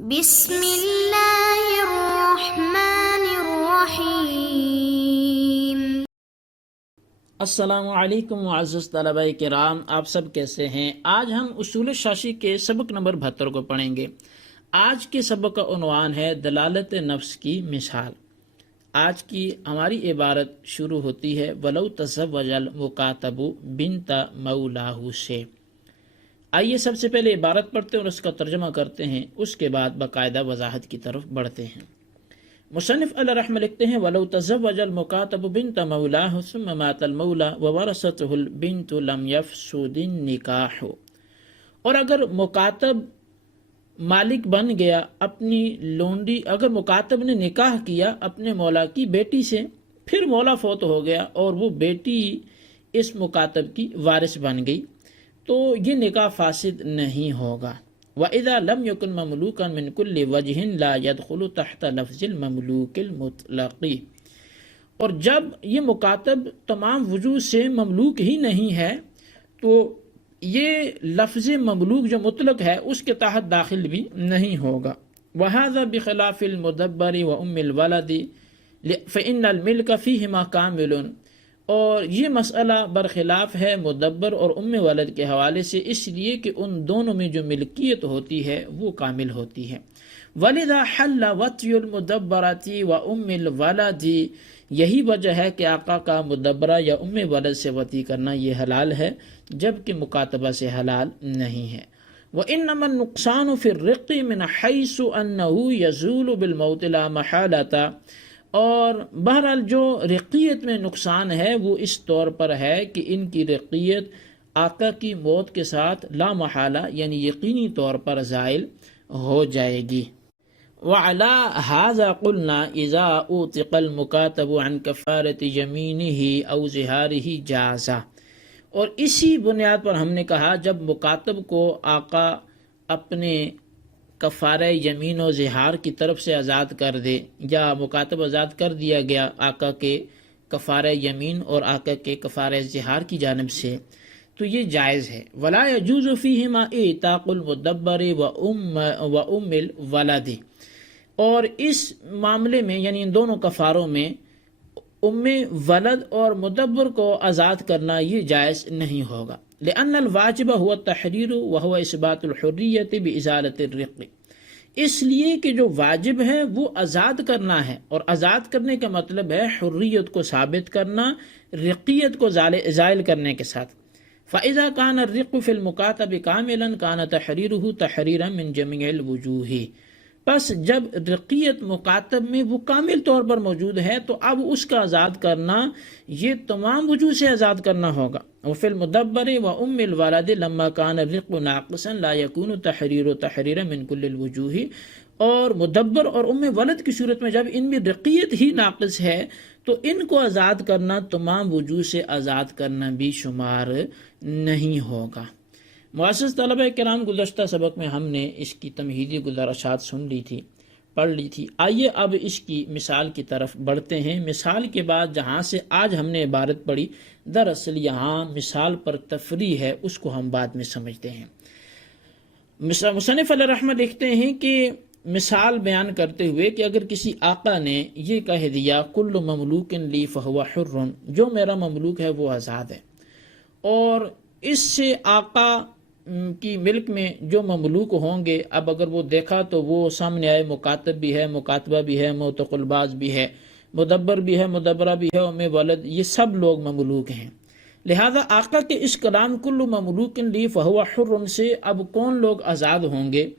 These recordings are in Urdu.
بسم اللہ الرحمن الرحیم۔ السلام علیکم معزز طلبہ کرام، آپ سب کیسے ہیں؟ آج ہم اصول شاشی کے سبق نمبر 72 کو پڑھیں گے۔ آج کے سبق کا عنوان ہے دلالت نفس کی مثال۔ آج کی ہماری عبارت شروع ہوتی ہے وَلَوْ تَزَوَّجَ الْمُكَاتَبُ بِنْتَ مَوْلَاهُ سے۔ آئیے سب سے پہلے عبارت پڑھتے ہیں اور اس کا ترجمہ کرتے ہیں، اس کے بعد باقاعدہ وضاحت کی طرف بڑھتے ہیں۔ مصنف علیہ رحمہ لکھتے ہیں وَلَوْ تَزَوَّجَ الْمُكَاتَبُ بِنْتَ مَوْلَاهُ ثُمَّ مَاتَ الْمَوْلَى وَوَرَثَتْهُ الْبِنْتُ لَمْ يَفْسُدِ النِّكَاحُ۔ اور اگر مکاتب مالک بن گیا اپنی لونڈی، اگر مکاتب نے نکاح کیا اپنے مولا کی بیٹی سے، پھر مولا فوت ہو گیا اور وہ بیٹی اس مکاتب کی وارث بن گئی، تو یہ نکاح فاسد نہیں ہوگا۔ وَإِذَا لَمْ يَكُنْ مَمْلُوكًا مِنْ كُلِّ وَجْهٍ لَا يَدْخُلُ تَحْتَ لَفْظِ الْمَمْلُوكِ الْمُطْلَقِ۔ اور جب یہ مکاتب تمام وجوہ سے مملوک ہی نہیں ہے تو یہ لفظ مملوک جو مطلق ہے اس کے تحت داخل بھی نہیں ہوگا۔ وَهَذَا بِخِلَافِ الْمُدَبَّرِ وَأُمِّ الْوَلَدِ فَإِنَّ الْمِلْكَ فِيهِمَا كَامِلٌ۔ اور یہ مسئلہ برخلاف ہے مدبر اور ام ولد کے حوالے سے، اس لیے کہ ان دونوں میں جو ملکیت ہوتی ہے وہ کامل ہوتی ہے۔ وَلِذَا حَلَّ وَطْيُ الْمُدَبَّرَةِ وَأُمِّ الْوَلَدِ، یہی وجہ ہے کہ آقا کا مدبرہ یا ام ولد سے وطی کرنا یہ حلال ہے، جبکہ مکاتبہ سے حلال نہیں ہے۔ وَإِنَّمَا النُّقْصَانُ فِي الرِّقِّ مِنْ حَيْثُ أَنَّهُ يَزُولُ بِالْمَوْتِ لَا مَحَالَةَ۔ اور بہرحال جو رقیت میں نقصان ہے وہ اس طور پر ہے کہ ان کی رقیت آقا کی موت کے ساتھ لا محالہ یعنی یقینی طور پر زائل ہو جائے گی۔ وَعَلَى هَذَا قُلْنَا إِذَا أُوْتِقَ الْمُكَاتَبُ عَنْ كَفَارَةِ يَمِينِهِ أَوْ زِهَارِهِ جَازَ۔ اور اسی بنیاد پر ہم نے کہا جب مکاتب کو آقا اپنے کفارہ یمین و زہار کی طرف سے آزاد کر دے، یا مکاتب آزاد کر دیا گیا آقا کے کفارہ یمین اور آقا کے کفارہ زہار کی جانب سے، تو یہ جائز ہے۔ وَلَا يَجُوزُ فِيهِمَا إِعْتَاقُ الْمُدَبَّرِ وَأُمِّ الْوَلَدِ۔ اور اس معاملے میں یعنی ان دونوں کفاروں میں ام ولد اور مدبر کو آزاد کرنا یہ جائز نہیں ہوگا۔ لأن الواجب هو التحریر وهو اثبات الحریت بازالۃ الرق۔ اس لیے کہ جو واجب ہے وہ آزاد کرنا ہے، اور آزاد کرنے کا مطلب ہے حریت کو ثابت کرنا رقیت کو زائل کرنے کے ساتھ۔ فإذا كان الرق في المكاتب كاملا كان تحريره تحريرا من جميع الوجوه۔ پس جب رقیت مکاتب میں وہ کامل طور پر موجود ہے تو اب اس کا آزاد کرنا یہ تمام وجوہ سے آزاد کرنا ہوگا۔ وفي المدبر وأم الولد لما كان الرق ناقصا لا يكون تحرير تحريرا من كل الوجوه۔ اور مدبر اور ام ولد کی صورت میں جب ان میں رقیت ہی ناقص ہے تو ان کو آزاد کرنا تمام وجوہ سے آزاد کرنا بھی شمار نہیں ہوگا۔ معزز طلبہ کرام، گزشتہ سبق میں ہم نے اس کی تمہیدی گزارشات سن لی تھی، پڑھ لی تھی۔ آئیے اب اس کی مثال کی طرف بڑھتے ہیں۔ مثال کے بعد جہاں سے آج ہم نے عبارت پڑھی، دراصل یہاں مثال پر تفریح ہے، اس کو ہم بعد میں سمجھتے ہیں۔ مصنف علیہ رحمہ لکھتے ہیں کہ مثال بیان کرتے ہوئے کہ اگر کسی آقا نے یہ کہہ دیا کل مملوک لی فہو حر، جو میرا مملوک ہے وہ آزاد ہے، اور اس سے آقا کی ملک میں جو مملوک ہوں گے، اب اگر وہ دیکھا تو وہ سامنے آئے مکاتب بھی ہے، مکاتبہ بھی ہے، معتق الباز بھی ہے، مدبر بھی ہے، مدبرہ بھی ہے، ام ولد، یہ سب لوگ مملوک ہیں۔ لہذا آقا کے اس کلام کل مملوک لی فہو حر سے اب کون لوگ آزاد ہوں گے؟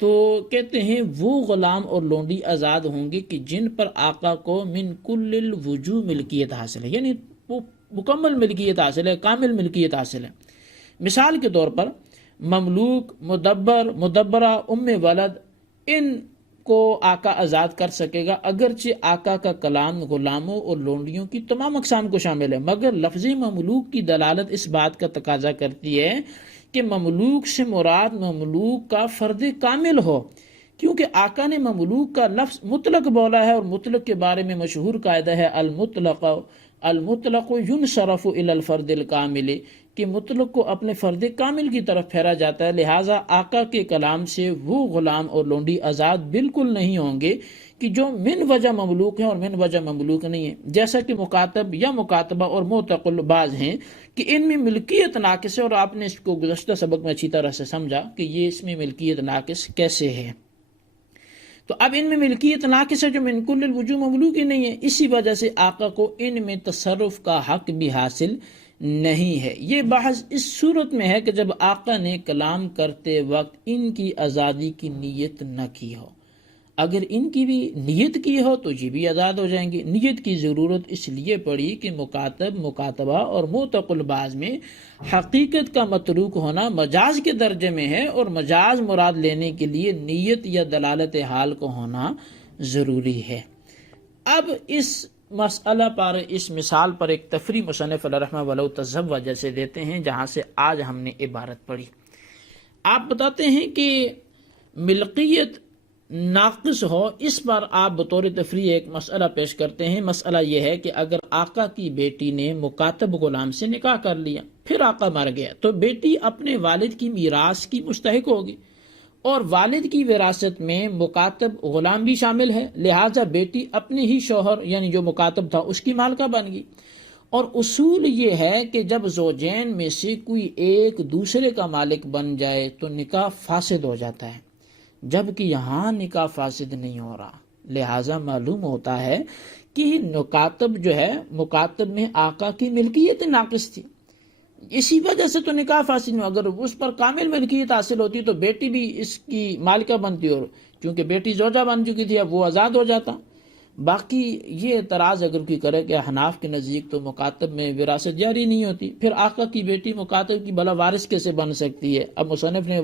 تو کہتے ہیں وہ غلام اور لونڈی آزاد ہوں گے کہ جن پر آقا کو من کل الوجوہ ملکیت حاصل ہے، یعنی وہ مکمل ملکیت حاصل ہے، کامل ملکیت حاصل ہے۔ مثال کے طور پر مملوک، مدبر، مدبرہ، ام ولد، ان کو آقا آزاد کر سکے گا، اگرچہ آقا کا کلام غلاموں اور لونڈیوں کی تمام اقسام کو شامل ہے، مگر لفظ مملوک کی دلالت اس بات کا تقاضا کرتی ہے کہ مملوک سے مراد مملوک کا فرد کامل ہو، کیونکہ آقا نے مملوک کا لفظ مطلق بولا ہے، اور مطلق کے بارے میں مشہور قاعدہ ہے المطلق ينصرف الى الفرد الکامل، کہ مطلق کو اپنے فرد کامل کی طرف پھیرا جاتا ہے، لہٰذا آقا کے کلام سے وہ غلام اور لونڈی آزاد بالکل نہیں ہوں گے کہ جو من وجہ مملوک ہیں اور من وجہ مملوک نہیں ہیں، جیسا کہ مکاتب یا مکاتبہ اور معتقل بعض ہیں کہ ان میں ملکیت ناقص ہے، اور آپ نے اس کو گزشتہ سبق میں اچھی طرح سے سمجھا کہ یہ اس میں ملکیت ناقص کیسے ہے۔ تو اب ان میں ملکیت ناقص ہے جو من کل الوجوہ مملوک ہی نہیں ہے، اسی وجہ سے آقا کو ان میں تصرف کا حق بھی حاصل نہیں ہے۔ یہ بحث اس صورت میں ہے کہ جب آقا نے کلام کرتے وقت ان کی آزادی کی نیت نہ کی ہو۔ اگر ان کی بھی نیت کی ہو تو یہ بھی آزاد ہو جائیں گے۔ نیت کی ضرورت اس لیے پڑی کہ مکاتب، مکاتبہ اور معتقل بعض میں حقیقت کا متروک ہونا مجاز کے درجے میں ہے، اور مجاز مراد لینے کے لیے نیت یا دلالت حال کو ہونا ضروری ہے۔ اب اس مسئلہ پر، اس مثال پر ایک تفریح مصنف علیہ رحمہ ولو تزوج جیسے دیتے ہیں جہاں سے آج ہم نے عبارت پڑھی۔ آپ بتاتے ہیں کہ ملکیت ناقص ہو، اس پر آپ بطور تفریح ایک مسئلہ پیش کرتے ہیں۔ مسئلہ یہ ہے کہ اگر آقا کی بیٹی نے مکاتب غلام سے نکاح کر لیا، پھر آقا مر گیا، تو بیٹی اپنے والد کی میراث کی مستحق ہوگی، اور والد کی وراثت میں مکاتب غلام بھی شامل ہے، لہٰذا بیٹی اپنے ہی شوہر یعنی جو مکاتب تھا اس کی مالکہ بن گئی۔ اور اصول یہ ہے کہ جب زوجین میں سے کوئی ایک دوسرے کا مالک بن جائے تو نکاح فاسد ہو جاتا ہے، جبکہ یہاں نکاح فاسد نہیں ہو رہا، لہٰذا معلوم ہوتا ہے کہ مکاتب جو ہے، مکاتب میں آقا کی ملکیت ناقص تھی، اسی وجہ سے تو نکاح فاسد نہیں۔ اگر اس پر کامل ملکیت حاصل ہوتی تو بیٹی بھی اس کی مالکہ بنتی، اور چونکہ بیٹی زوجہ بن چکی تھی اب وہ آزاد ہو جاتا۔ باقی یہ اعتراض اگر کوئی کرے کہ احناف کے نزدیک تو مکاتب میں وراثت جاری نہیں ہوتی، پھر آقا کی بیٹی مکاتب کی بھلا وارث کیسے بن سکتی ہے؟ اب مصنف نے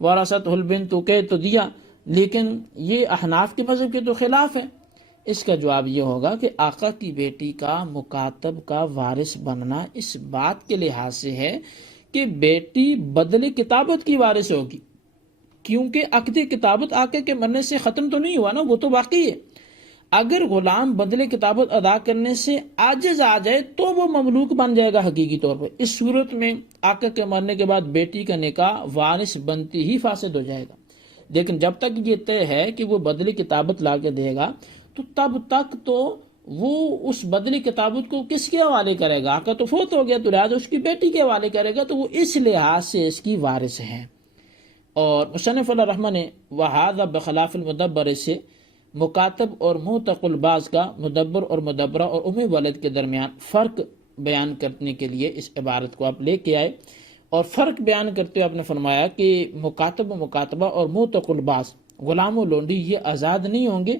وراثت البنت تو کہہ تو دیا، لیکن یہ احناف کے مذہب کے تو خلاف ہے۔ اس کا جواب یہ ہوگا کہ آقا کی بیٹی کا مکاتب کا وارث بننا اس بات کے لحاظ سے ہے کہ بیٹی بدل کتابت کی وارث ہوگی، کیونکہ عقد کتابت آقا کے مرنے سے ختم تو نہیں ہوا نا، وہ تو باقی ہے۔ اگر غلام بدل کتابت ادا کرنے سے عاجز آ جائے تو وہ مملوک بن جائے گا حقیقی طور پر۔ اس صورت میں آقا کے مرنے کے بعد بیٹی کا نکاح وارث بنتی ہی فاسد ہو جائے گا، لیکن جب تک یہ طے ہے کہ وہ بدل کتابت لا کے دے گا تو تب تک تو وہ اس بدلی کتابت کو کس کے حوالے کرے گا؟ آقا تو فوت ہو گیا، تو لہٰذا اس کی بیٹی کے حوالے کرے گا، تو وہ اس لحاظ سے اس کی وارث ہیں۔ اور مصنف علیہ رحمہ نے وَهَذَا بخلاف المدبر سے مکاتب اور معتقل بعض کا مدبر اور مدبرہ اور ام ولد کے درمیان فرق بیان کرنے کے لیے اس عبارت کو آپ لے کے آئے، اور فرق بیان کرتے ہوئے آپ نے فرمایا کہ مکاتب و مکاتبہ اور معتقل بعض غلام و لونڈی یہ آزاد نہیں ہوں گے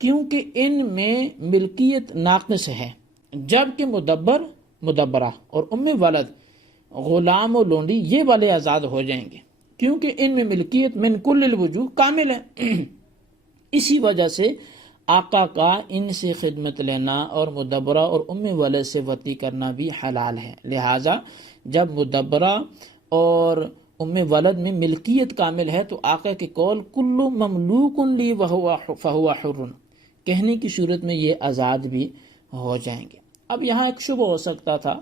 کیونکہ ان میں ملکیت ناقص ہے، جبکہ مدبر، مدبرہ اور ام ولد غلام و لونڈی یہ والے آزاد ہو جائیں گے کیونکہ ان میں ملکیت من کل الوجوہ کامل ہے۔ اسی وجہ سے آقا کا ان سے خدمت لینا اور مدبرہ اور ام ولد سے وطی کرنا بھی حلال ہے، لہٰذا جب مدبرہ اور ام ولد میں ملکیت کامل ہے تو آقا کے قول کل مملوک لی فہو حر کہنے کی صورت میں یہ آزاد بھی ہو جائیں گے۔ اب یہاں ایک شبہ ہو سکتا تھا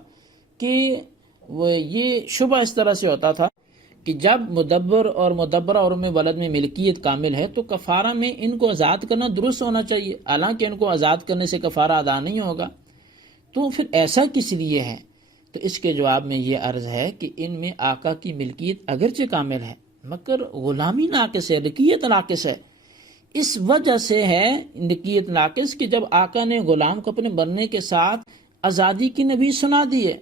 کہ یہ شبہ اس طرح سے ہوتا تھا کہ جب مدبر اور مدبرہ اور ام ولد میں ملکیت کامل ہے تو کفارہ میں ان کو آزاد کرنا درست ہونا چاہیے، حالانکہ ان کو آزاد کرنے سے کفارہ ادا نہیں ہوگا، تو پھر ایسا کس لیے ہے؟ تو اس کے جواب میں یہ عرض ہے کہ ان میں آقا کی ملکیت اگرچہ کامل ہے مگر غلامی ناقص ہے، ملکیت ناقص ہے۔ اس وجہ سے ہے ملکیت ناقص کہ جب آقا نے غلام کو اپنے مرنے کے ساتھ آزادی کی نبی سنا دی ہے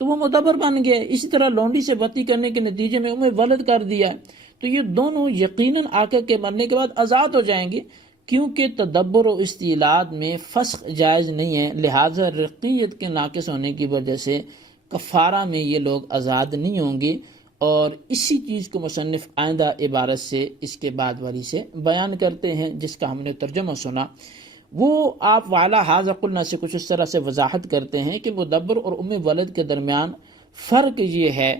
تو وہ مدبر بن گیا، اسی طرح لونڈی سے وطی کرنے کے نتیجے میں ام ولد کر دیا، تو یہ دونوں یقیناً آقا کے مرنے کے بعد آزاد ہو جائیں گے، کیونکہ تدبر و استیلاد میں فسخ جائز نہیں ہے، لہٰذا رقیت کے ناقص ہونے کی وجہ سے کفارہ میں یہ لوگ آزاد نہیں ہوں گے۔ اور اسی چیز کو مصنف آئندہ عبارت سے اس کے بعد والی سے بیان کرتے ہیں جس کا ہم نے ترجمہ سنا، وہ آپ وعلا حاذا قلنا سے کچھ اس طرح سے وضاحت کرتے ہیں کہ مدبر اور ام ولد کے درمیان فرق یہ ہے،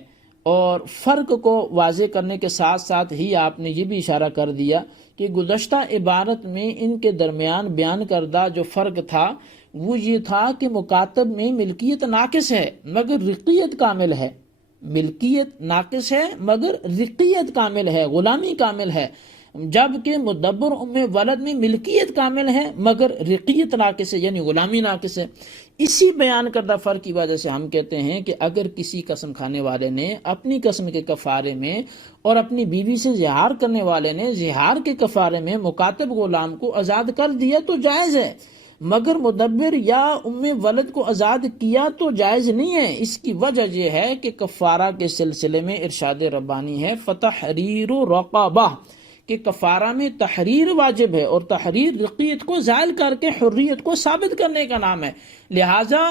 اور فرق کو واضح کرنے کے ساتھ ساتھ ہی آپ نے یہ بھی اشارہ کر دیا کہ گزشتہ عبارت میں ان کے درمیان بیان کردہ جو فرق تھا وہ یہ تھا کہ مکاتب میں ملکیت ناقص ہے مگر رقیت کامل ہے، ملکیت ناقص ہے مگر رقیت کامل ہے، غلامی کامل ہے، جبکہ مدبر ام ولد میں ملکیت کامل ہے مگر رقیت ناقص ہے، یعنی غلامی ناقص ہے۔ اسی بیان کردہ فرق کی وجہ سے ہم کہتے ہیں کہ اگر کسی قسم کھانے والے نے اپنی قسم کے کفارے میں اور اپنی بیوی سے زہار کرنے والے نے زہار کے کفارے میں مکاتب غلام کو آزاد کر دیا تو جائز ہے، مگر مدبر یا ام ولد کو آزاد کیا تو جائز نہیں ہے۔ اس کی وجہ یہ ہے کہ کفارہ کے سلسلے میں ارشاد ربانی ہے فتحریر رقبہ، کہ کفارہ میں تحریر واجب ہے، اور تحریر رقیت کو زائل کر کے حریت کو ثابت کرنے کا نام ہے۔ لہٰذا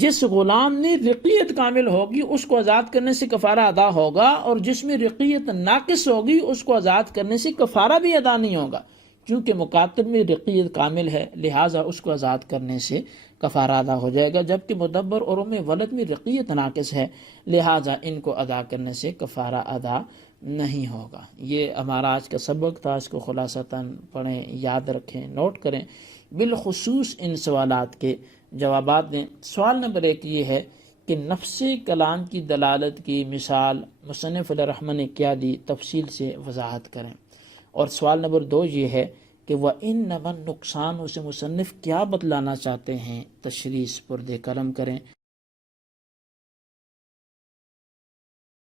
جس غلام نے رقیت کامل ہوگی اس کو آزاد کرنے سے کفارہ ادا ہوگا، اور جس میں رقیت ناقص ہوگی اس کو آزاد کرنے سے کفارہ بھی ادا نہیں ہوگا، چونکہ مکاتب میں رقیت کامل ہے لہٰذا اس کو آزاد کرنے سے کفارہ ادا ہو جائے گا، جبکہ مدبر اور ام ولد میں رقیت ناقص ہے لہٰذا ان کو ادا کرنے سے کفارہ ادا نہیں ہوگا۔ یہ ہمارا آج کا سبق تھا، اس کو خلاصتاً پڑھیں، یاد رکھیں، نوٹ کریں، بالخصوص ان سوالات کے جوابات دیں۔ سوال نمبر 1 یہ ہے کہ نفس کلام کی دلالت کی مثال مصنف علیہ رحمہ نے کیا دی، تفصیل سے وضاحت کریں۔ اور سوال نمبر 2 یہ ہے کہ وَإِنَّمَا النُّقْصَانُ سے مصنف کیا بتلانا چاہتے ہیں، تشریح پردے قلم کریں۔